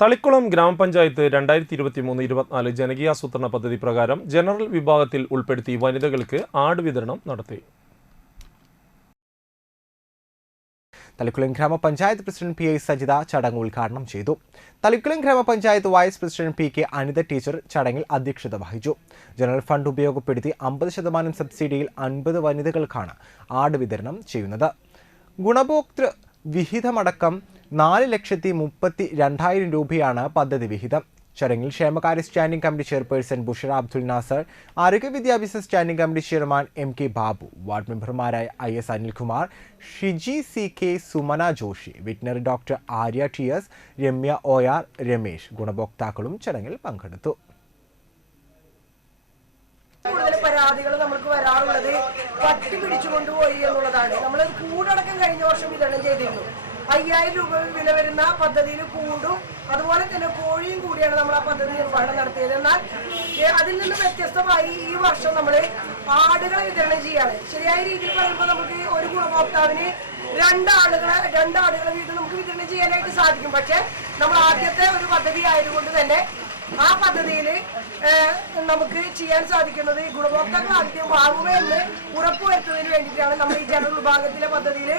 തളിക്കുളം ഗ്രാമപഞ്ചായത്ത് രണ്ടായിരത്തി ഇരുപത്തി മൂന്ന് ഇരുപത്തിനാല് ജനകീയാസൂത്രണ പദ്ധതി പ്രകാരം ജനറൽ വിഭാഗത്തിൽ ഉൾപ്പെടുത്തി വനിതകൾക്ക് ആട് വിതരണം നടത്തി. തളിക്കുളം ഗ്രാമപഞ്ചായത്ത് പ്രസിഡന്റ് പി ഐ സജിത ചടങ്ങ് ഉദ്ഘാടനം ചെയ്തു. തളിക്കുളം ഗ്രാമപഞ്ചായത്ത് vice president P K Anitha teacher ചടങ്ങിൽ അധ്യക്ഷത വഹിച്ചു. ജനറൽ ഫണ്ട് ഉപയോഗപ്പെടുത്തി അമ്പത് ശതമാനം സബ്സിഡിയിൽ അൻപത് വനിതകൾക്കാണ് ആട് വിതരണം ചെയ്യുന്നത്. ഗുണഭോക്തൃ വിഹിതമടക്കം നാല് ലക്ഷത്തി മുപ്പത്തി രണ്ടായിരം രൂപയാണ് പദ്ധതി വിഹിതം. ചടങ്ങിൽ ക്ഷേമകാര്യ standing committee chairperson Bushara Abdul Nasser ആരോഗ്യ വിദ്യാഭ്യാസ standing committee chairman M K Babu ward മെമ്പർമാരായ I S Anilkumar Shiji C K Sumana Joshi veterinary doctor Arya T S Ramya O R Ramesh ഗുണഭോക്താക്കളും ചടങ്ങിൽ പങ്കെടുത്തു. പരാതികൾ നമുക്ക് വരാറുള്ളത് പട്ടി പിടിച്ചു കൊണ്ടുപോയി എന്നുള്ളതാണ്. നമ്മൾ കൂടടക്കം കഴിഞ്ഞ വർഷം വിതരണം ചെയ്തിരുന്നു. അയ്യായിരം രൂപ വില വരുന്ന പദ്ധതിയിൽ കൂടും. അതുപോലെ തന്നെ കോഴിയും കൂടിയാണ് നമ്മൾ ആ പദ്ധതി നിർവഹണം നടത്തിയത്. എന്നാൽ അതിൽ നിന്ന് വ്യത്യസ്തമായി ഈ വർഷം നമ്മൾ ആടുകളെ വിതരണം ചെയ്യാണ് ശരിയായ രീതിയിൽ പറയുമ്പോൾ നമുക്ക് ഒരു ഗുണഭോക്താവിന് രണ്ടാളുകളെ രണ്ടാളുകളെ വീട് നമുക്ക് വിതരണം ചെയ്യാനായിട്ട് സാധിക്കും. പക്ഷേ നമ്മൾ ആദ്യത്തെ ഒരു പദ്ധതി ആയതുകൊണ്ട് തന്നെ ആ പദ്ധതിയിൽ നമുക്ക് ചെയ്യാൻ സാധിക്കുന്നത് ഗുണഭോക്താക്കൾ ആദ്യം വാങ്ങുമെന്ന് ഉറപ്പുവരുത്തുന്നതിന് വേണ്ടിയിട്ടാണ് നമ്മൾ ഈ ജനറൽ വിഭാഗത്തിലെ പദ്ധതിയിൽ